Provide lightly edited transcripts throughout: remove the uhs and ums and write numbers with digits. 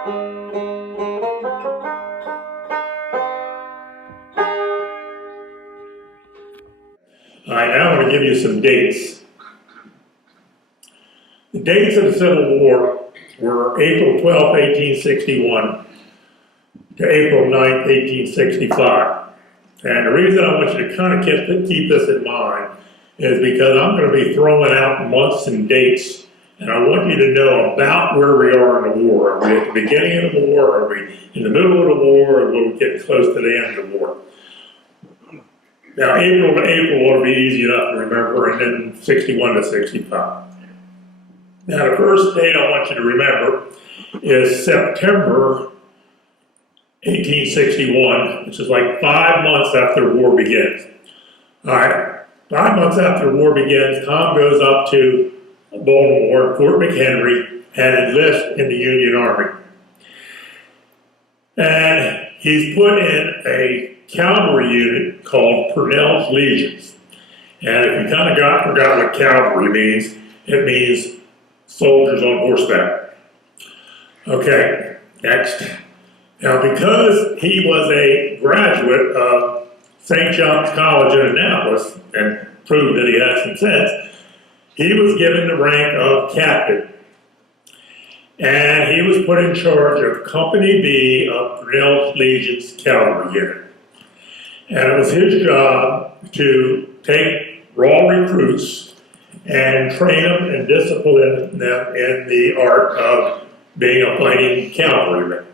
All right, now I'm going to give you some dates. The dates of the Civil War were April 12, 1861 to April 9, 1865. And the reason I want you to kind of keep this in mind is because I'm going to be throwing out months and dates, and I want you to know about where we are in the war. Are we at the beginning of the war? Are we in the middle of the war? Or are we getting close to the end of the war? Now, April to April ought to be easy enough to remember, and then 61 to 65. Now, the first date I want you to remember is September 1861, which is like 5 months after the war begins. All right, 5 months after the war begins, Tom goes up to Baltimore, Fort McHenry, and enlists in the Union Army. And he's put in a cavalry unit called Purnell's Legions. And if you kind of forgot what cavalry means, it means soldiers on horseback. Okay, next. Now, because he was a graduate of St. John's College in Annapolis and proved that he had some sense, he was given the rank of captain. And he was put in charge of Company B of Purnell's Legion's cavalry unit. And it was his job to take raw recruits and train them and discipline them in the art of being a fighting cavalryman.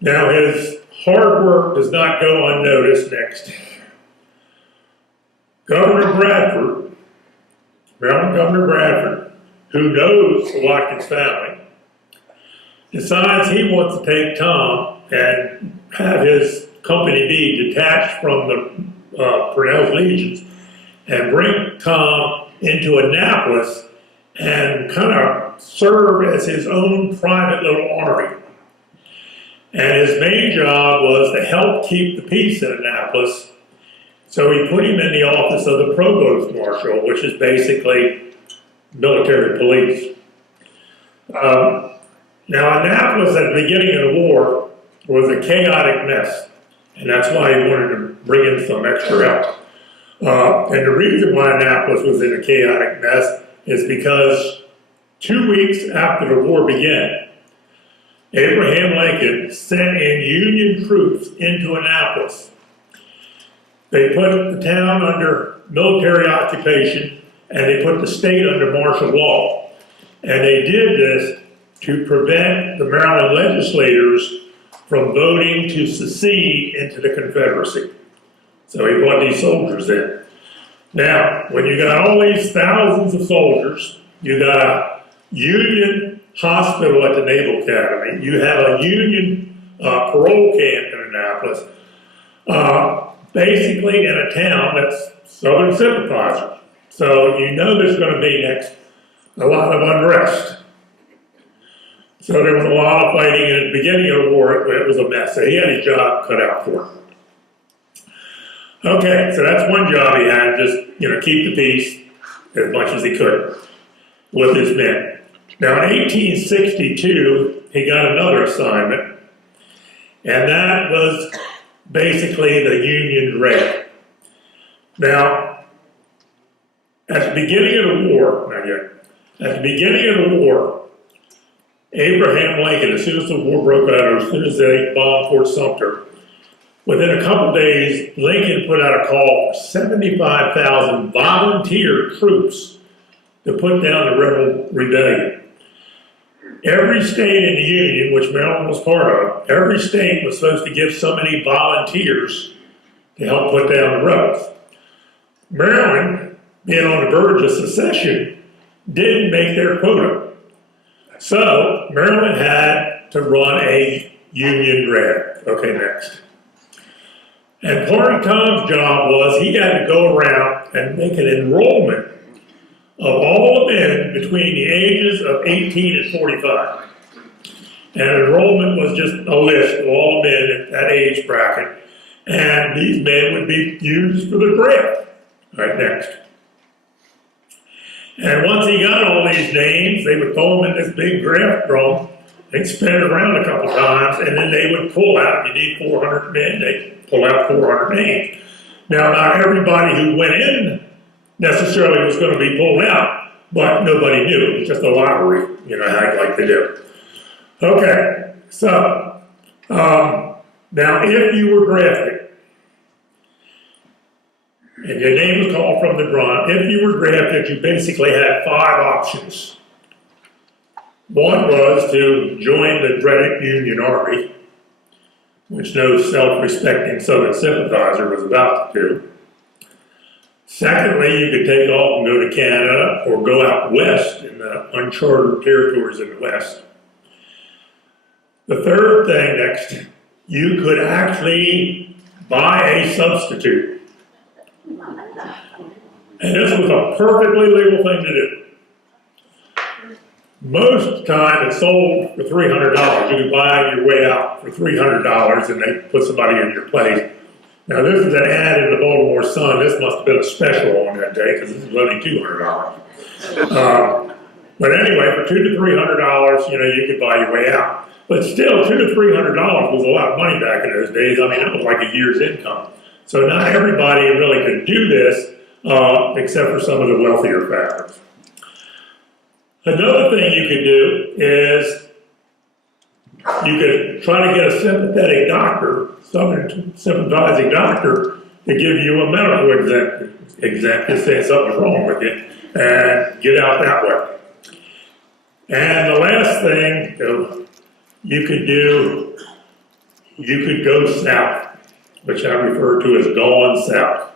Now, his hard work does not go unnoticed. Next. Governor Bradford, Maryland Governor Bradford, who knows the Watkins family, decides he wants to take Tom and have his Company B detached from the Purnell's Legions and bring Tom into Annapolis and kind of serve as his own private little army. And his main job was to help keep the peace in Annapolis, so he put him in the office of the Provost Marshal, which is basically military police. Now, Annapolis at the beginning of the war was a chaotic mess, and that's why he wanted to bring in some extra help. And the reason why Annapolis was in a chaotic mess is because 2 weeks after the war began, Abraham Lincoln sent in Union troops into Annapolis. They put the town under military occupation, and they put the state under martial law. And they did this to prevent the Maryland legislators from voting to secede into the Confederacy. So he brought these soldiers in. Now, when you got all these thousands of soldiers, you got a Union hospital at the Naval Academy, you have a Union parole camp in Annapolis, basically in a town that's Southern sympathizer. So you know there's going to be next a lot of unrest. So there was a lot of fighting, and at the beginning of the war, it was a mess. So he had his job cut out for him. Okay, so that's one job he had, just, keep the peace as much as he could with his men. Now in 1862, he got another assignment, and that was basically the Union raid. Now, at the beginning of the war, Abraham Lincoln, as soon as the war broke out, or as soon as they bombed Fort Sumter, within a couple days, Lincoln put out a call for 75,000 volunteer troops to put down the rebel rebellion. Every state in the Union, which Maryland was part of, every state was supposed to give so many volunteers to help put down the rebels. Maryland, being on the verge of secession, didn't make their quota. So Maryland had to run a Union raid. Okay, next. And part of Tom's job was he had to go around and make an enrollment of all the men between the ages of 18 and 45. And enrollment was just a list of all the men at that age bracket. And these men would be used for the draft. All right, next. And once he got all these names, they would throw them in this big draft drum, they'd spin it around a couple times, and then they would pull out. You need 400 men, they'd pull out 400 names. Now, not everybody who went in necessarily was going to be pulled out, but nobody knew. It was just a lottery, like they do. Okay, so now if you were drafted, and your name was called from the drum, if you were drafted, you basically had 5 options. One was to join the dreaded Union Army, which no self-respecting Southern sympathizer was about to do. Secondly, you could take off and go to Canada or go out west in the uncharted territories in the west. The third thing next, you could actually buy a substitute. And this was a perfectly legal thing to do. Most of the time it's sold for $300. You can buy your way out for $300 and they put somebody in your place. Now this is an ad in the Baltimore Sun. This must have been a special on that day because this is only $200. But anyway, for $200 to $300, you could buy your way out. But still, $200 to $300 was a lot of money back in those days. I mean, that was like a year's income. So not everybody really could do this, except for some of the wealthier families. Another thing you could do is you could try to get a sympathetic doctor, some sympathizing doctor, to give you a medical exemption, say something's wrong with you, and get out that way. And the last thing you could do, you could go south, which I refer to as going south.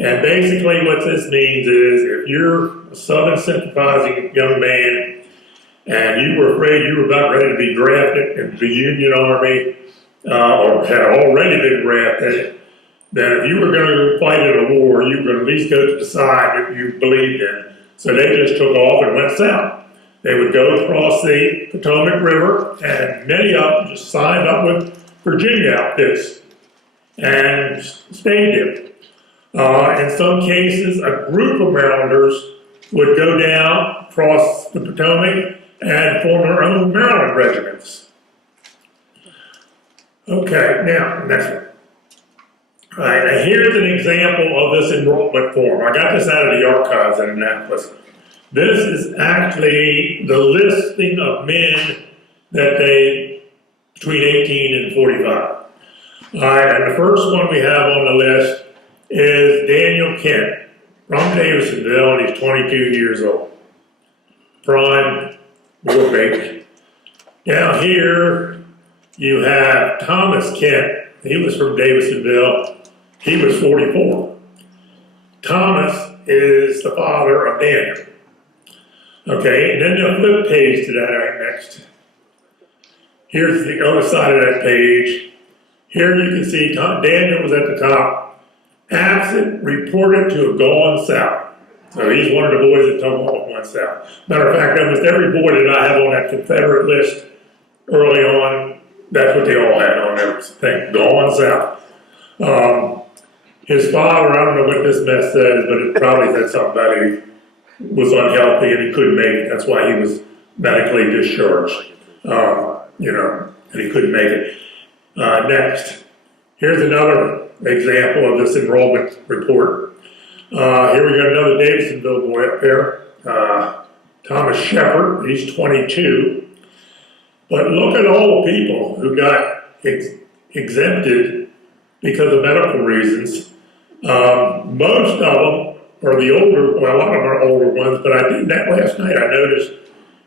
And basically what this means is if you're a Southern sympathizing young man and you were afraid you were about ready to be drafted into the Union Army or had already been drafted, then if you were going to fight in a war, you were going to at least go to the side that you believed in. So they just took off and went south. They would go across the Potomac River, and many of them just signed up with Virginia outfits and stayed there. In some cases, a group of Marylanders would go down, cross the Potomac, and form their own Maryland regiments. Okay, now, next one. All right, now here's an example of this enrollment form. I got this out of the archives in Annapolis. This is actually the listing of men that they, between 18 and 45. All right, and the first one we have on the list is Daniel Kent from Davisonville, and he's 22 years old. Prime war baby. Down here, you have Thomas Kent. He was from Davisonville. He was 44. Thomas is the father of Daniel. Okay, and then the flip page to that right next. Here's the other side of that page. Here you can see Daniel was at the top. Absent, reported to have gone south. So he's one of the boys that took off and went south. Matter of fact, almost every boy that I have on that Confederate list early on, that's what they all had on their thing, going south. His father, I don't know what this mess says, but it probably said something about he was unhealthy and he couldn't make it. That's why he was medically discharged, and he couldn't make it. Next, here's another example of this enrollment report. Here we got another Davisonville boy up here, Thomas Shepard, he's 22. But look at all the people who got exempted because of medical reasons. Most of them are the older, well, a lot of them are older ones, but I did that last night. I noticed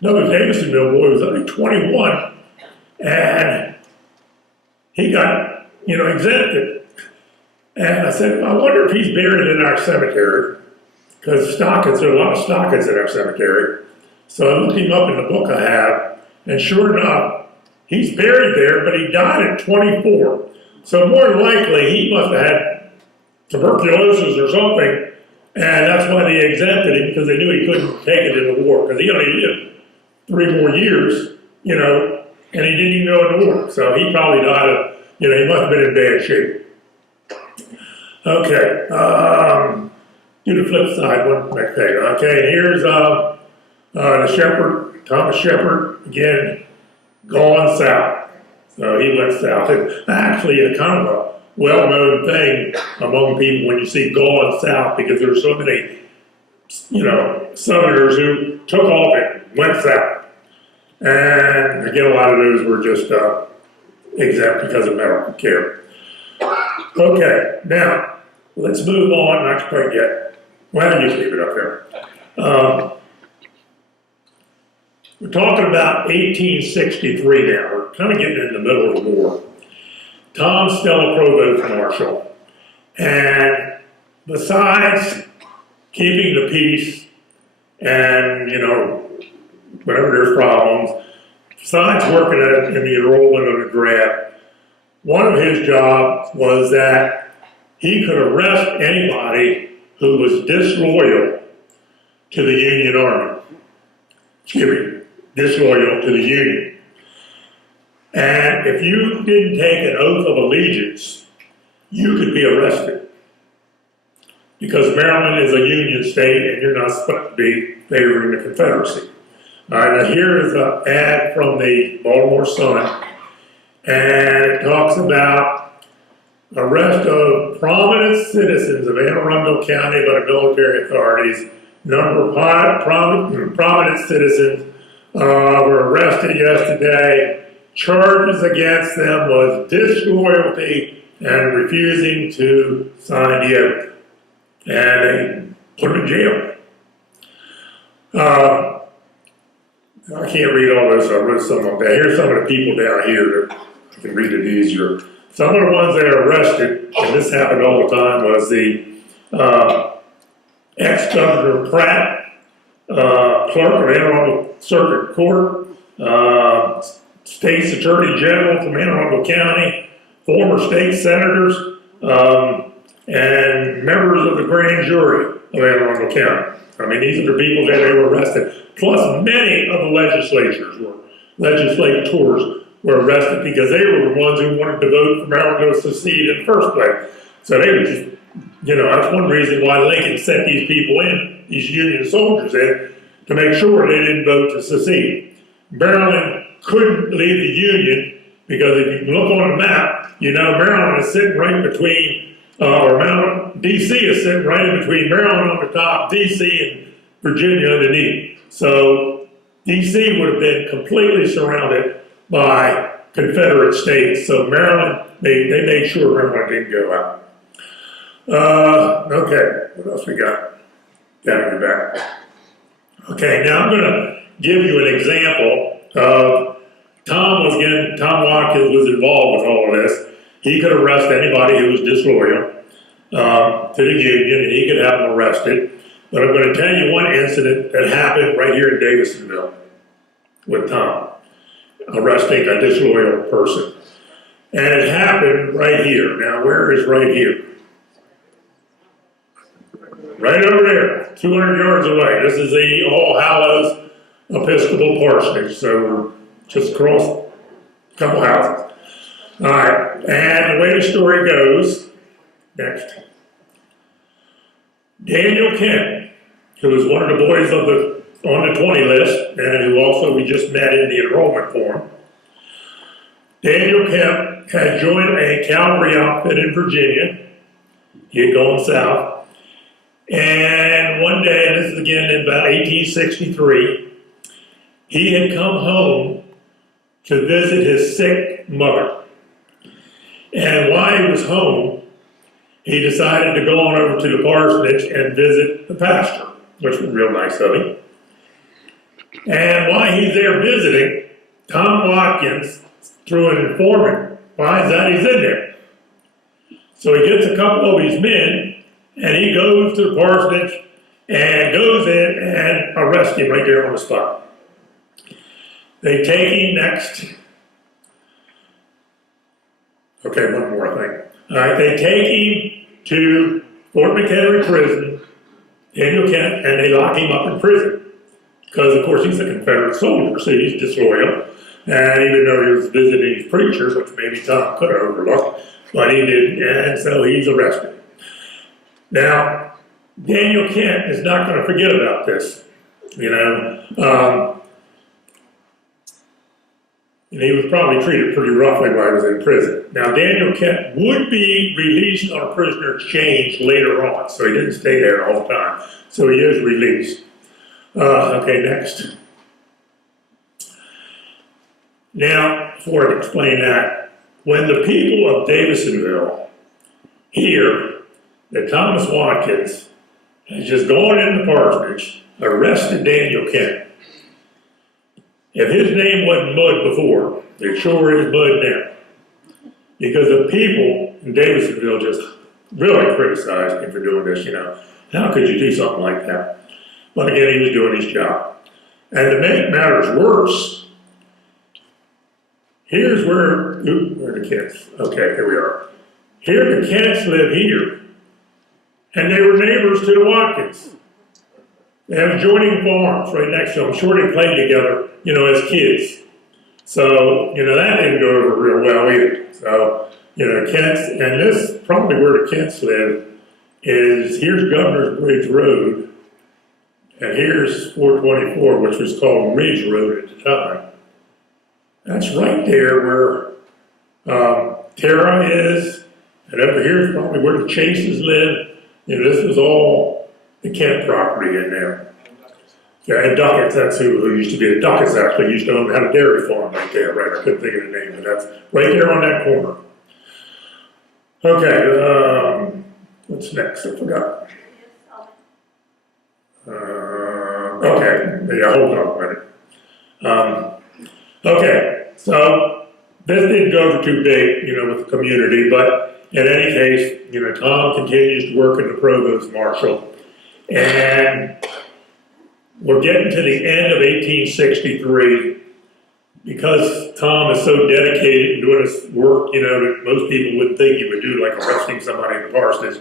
another Davisonville boy was only 21, and he got, exempted. And I said, I wonder if he's buried in our cemetery, because there are a lot of Stockings in our cemetery. So I looked him up in the book I have, and sure enough, he's buried there, but he died at 24. So more than likely, he must have had tuberculosis or something, and that's why they exempted him, because they knew he couldn't take it in the war, because he only lived 3 more years, and he didn't even go in the war. So he probably died of, he must have been in bad shape. Okay, do the flip side one next page. Okay, here's the Shepherd Thomas Shepard, again, gone south. So he went south. It's actually a kind of a well-known thing among people when you see gone south, because there's so many, Southerners who took off and went south. And again, a lot of those were just exempt because of medical care. Okay, now let's move on. Not quite yet. Well, you leave it up there. We're talking about 1863 now. We're kind of getting in the middle of the war. Tom's still a provost marshal. And besides keeping the peace and, whenever there's problems, besides working in the enrollment of the draft, one of his jobs was that he could arrest anybody who was disloyal to the Union Army. Disloyal to the Union. And if you didn't take an oath of allegiance, you could be arrested. Because Maryland is a Union state and you're not supposed to be favoring the Confederacy. All right, now here is an ad from the Baltimore Sun, and it talks about arrest of prominent citizens of Anne Arundel County by the military authorities. Number of prominent citizens were arrested yesterday. Charges against them was disloyalty and refusing to sign the oath. And they put them in jail. I can't read all this, so I wrote some of that. Here's some of the people down here that I can read it easier. Some of the ones that are arrested, and this happened all the time, was the ex-Governor Pratt, clerk of Anne Arundel Circuit Court, State's Attorney General from Anne Arundel County, former state senators, and members of the grand jury of Anne Arundel County. I mean, these are the people that they were arrested. Plus, many of the legislators were arrested because they were the ones who wanted to vote for Maryland to secede in the first place. So they were just, that's one reason why Lincoln sent these people in, these Union soldiers in, to make sure they didn't vote to secede. Maryland couldn't leave the Union because if you look on the map, Maryland is sitting right between D.C. is sitting right in between Maryland on the top, D.C. and Virginia underneath. So D.C. would have been completely surrounded by Confederate states. So Maryland, they made sure Maryland didn't go out. Okay, what else we got? Down in the back. Okay, now I'm going to give you an example of Tom Watkins was involved with all of this. He could arrest anybody who was disloyal to the Union, and he could have them arrested. But I'm going to tell you one incident that happened right here in Davisonville with Tom, arresting a disloyal person. And it happened right here. Now, where is right here? Right over there, 200 yards away. This is the All Hallows Episcopal Parsonage. So we're just across a couple houses. All right, and the way the story goes, next. Daniel Kent, who was one of the boys on the 20 list, and who also we just met in the enrollment form. Daniel Kent had joined a cavalry outfit in Virginia. He had gone south. And one day, and this is again in about 1863, he had come home to visit his sick mother. And while he was home, he decided to go on over to the parsonage and visit the pastor, which was real nice of him. And while he's there visiting, Tom Watkins, through an informant, finds out he's in there. So he gets a couple of his men, and he goes to the parsonage and goes in and arrests him right there on the spot. They take him next. Okay, one more thing. All right, they take him to Fort McHenry Prison, Daniel Kent, and they lock him up in prison. Because, of course, he's a Confederate soldier, so he's disloyal. And even though he was visiting his preachers, which maybe Tom could have overlooked, but he didn't, and so he's arrested. Now, Daniel Kent is not going to forget about this. And he was probably treated pretty roughly while he was in prison. Now, Daniel Kent would be released on a prisoner exchange later on, so he didn't stay there all the time. So he is released. Okay, next. Now, before I explain that, when the people of Davisonville hear that Thomas Watkins has just gone into the parsonage, arrested Daniel Kent, if his name wasn't Mud before, it sure is Mud now. Because the people in Davisonville just really criticized him for doing this, How could you do something like that? But again, he was doing his job. And to make matters worse, here's where are the Kents? Okay, here we are. Here the Kents live here. And they were neighbors to the Watkins. They have adjoining farms right next to them. I'm sure they played together, as kids. So, that didn't go over real well either. So, Kents, and this, probably where the Kents live, here's Governor's Bridge Road, and here's 424, which was called Ridge Road at the time. That's right there where Tara is, and over here is probably where the Chases live. This was all the Kent property in there. Yeah, and Duckett's, that's who used to be the Duckett's actually used to have a dairy farm right there, right? I couldn't think of the name, but that's right there on that corner. Okay, what's next? I forgot. Okay, yeah, hold on a minute. Okay, so this didn't go over too big, with the community, but in any case, Tom continues to work in the provost marshal, and we're getting to the end of 1863. Because Tom is so dedicated to doing his work, that most people wouldn't think he would do, like arresting somebody in the parsonage.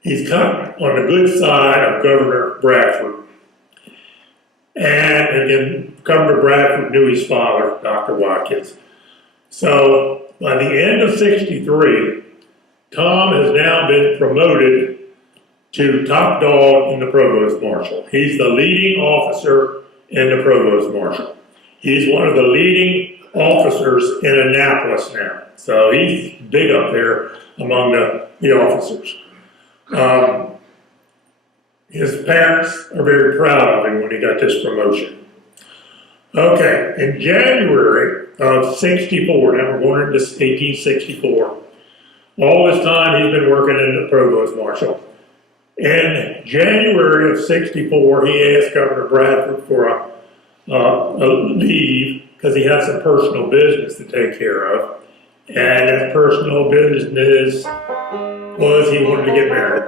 He's kind of on the good side of Governor Bradford. And again, Governor Bradford knew his father, Dr. Watkins. So by the end of 63, Tom has now been promoted to top dog in the provost marshal. He's the leading officer in the provost marshal. He's one of the leading officers in Annapolis now. So he's big up there among the officers. His parents are very proud of him when he got this promotion. Okay, in January of 64, now we're going into 1864, all this time he's been working in the provost marshal. In January of 64, he asked Governor Bradford for a leave because he had some personal business to take care of. And his personal business was he wanted to get married.